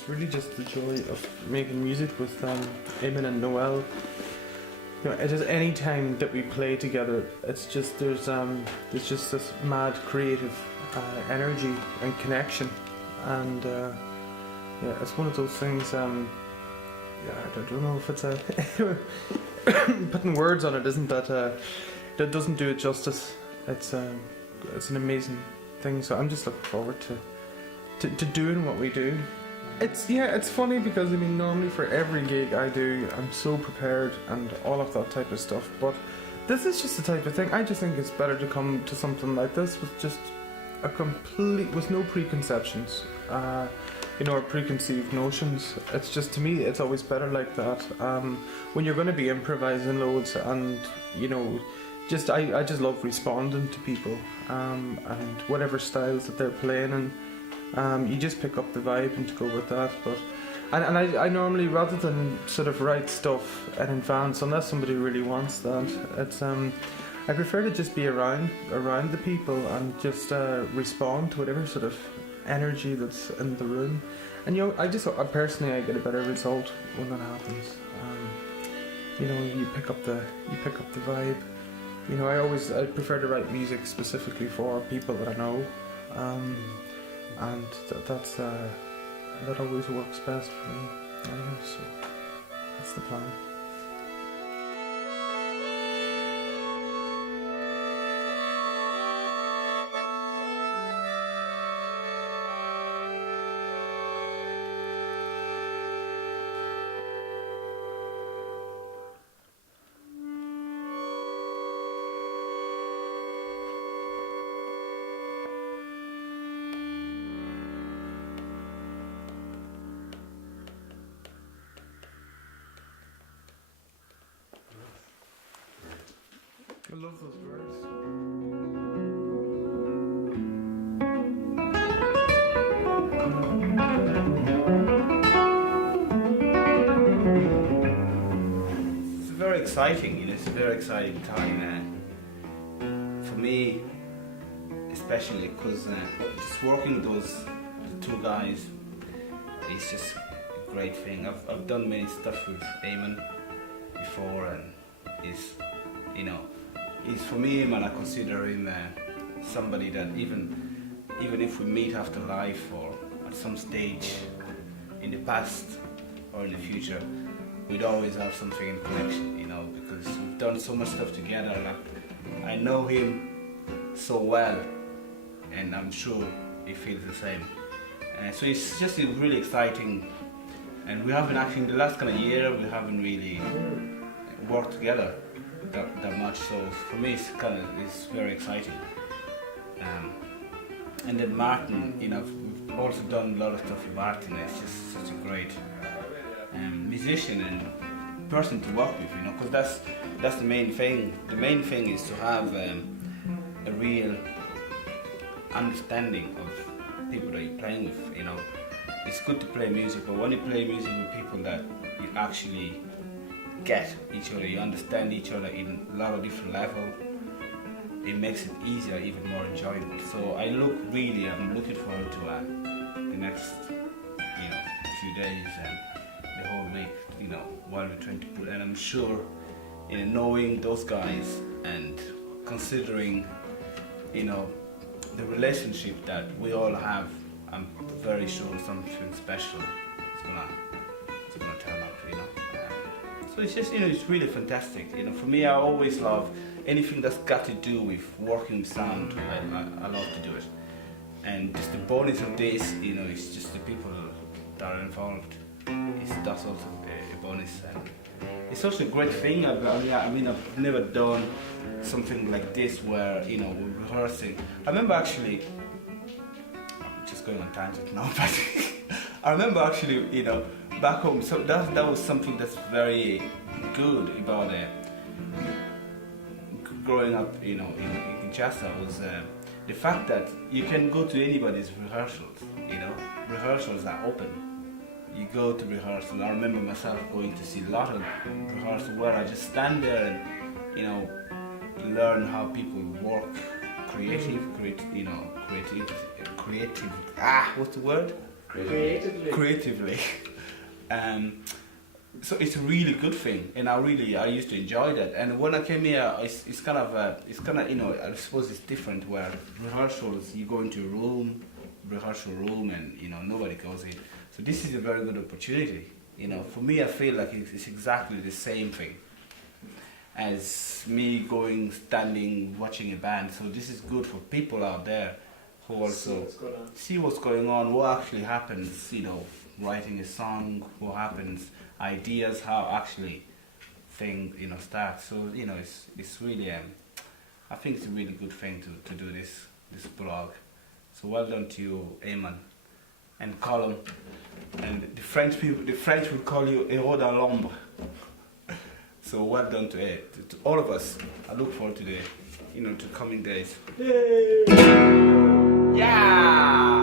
it's really just the joy of making music with Eamonn and Niwel. You know, it is any time that we play together, it's just there's just this mad creative energy and connection, and yeah, it's one of those things. Yeah, I don't know if it's putting words on it isn't that doesn't do it justice. It's an amazing thing. So I'm just looking forward to doing what we do. It's funny because I mean normally for every gig I do I'm so prepared and all of that type of stuff, but this is just the type of thing I just think it's better to come to something like this with just with no preconceptions, or preconceived notions. It's just, to me, it's always better like that. When you're going to be improvising loads, and I just love responding to people, and whatever styles that they're playing, and you just pick up the vibe and to go with that. But I normally, rather than sort of write stuff in advance, unless somebody really wants that, it's I prefer to just be around the people and just respond to whatever sort of energy that's in the room. And I personally I get a better result when that happens. You pick up the vibe. I prefer to write music specifically for people that I know, and that always works best for me. Anyway, so that's the plan. I love those words. It's very exciting, it's a very exciting time for me, especially because just working with the two guys is just a great thing. I've done many stuff with Eamonn before, and he's for me, man, I consider him somebody that even if we meet after life or at some stage in the past or in the future, we'd always have something in connection, because we've done so much stuff together, and I know him so well, and I'm sure he feels the same. So it's just really exciting, and we haven't actually, in the last kind of year, we haven't really worked together that much, so for me it's very exciting. And then Martin, we've also done a lot of stuff with Martin. It's just such a great musician and person to work with, because that's the main thing. The main thing is to have a real understanding of people that you're playing with. It's good to play music, but when you play music with people that you actually get each other, you understand each other in a lot of different levels, it makes it easier, even more enjoyable. So I'm looking forward to the next few days and the whole week, while we're trying to put, and I'm sure, knowing those guys and considering the relationship that we all have, I'm very sure something special is gonna turn up, So it's just, it's really fantastic. For me, I always love anything that's got to do with working with sound. I love to do it. And just the bonus of this, it's just the people that are involved. That's also a bonus. And it's also a great thing. I've never done something like this where, we're rehearsing. I remember actually, I'm just going on tangent now, but I remember actually, back home, so that was something that's very good about growing up, in Kinshasa, was the fact that you can go to anybody's rehearsals. Rehearsals are open. You go to rehearsal. I remember myself going to see a lot of rehearsals where I just stand there and learn how people work, creative. What's the word? creatively. So it's a really good thing, and I used to enjoy that. And when I came here, it's kind of you know, I suppose it's different. Where rehearsals, you go into a rehearsal room, and you know nobody goes in. So this is a very good opportunity. You know, for me, I feel like it's exactly the same thing as me going, standing, watching a band. So this is good for people out there who also see what's going on, what actually happens. You know, writing a song, what happens. Ideas, how actually thing, you know, starts. So you know, it's really I think it's a really good thing to do this blog. So well done to you, Eamonn and Colm, and the French people. The French will call you héros dans l'ombre. So well done to all of us. I look forward to the, you know, to coming days. Yay! Yeah.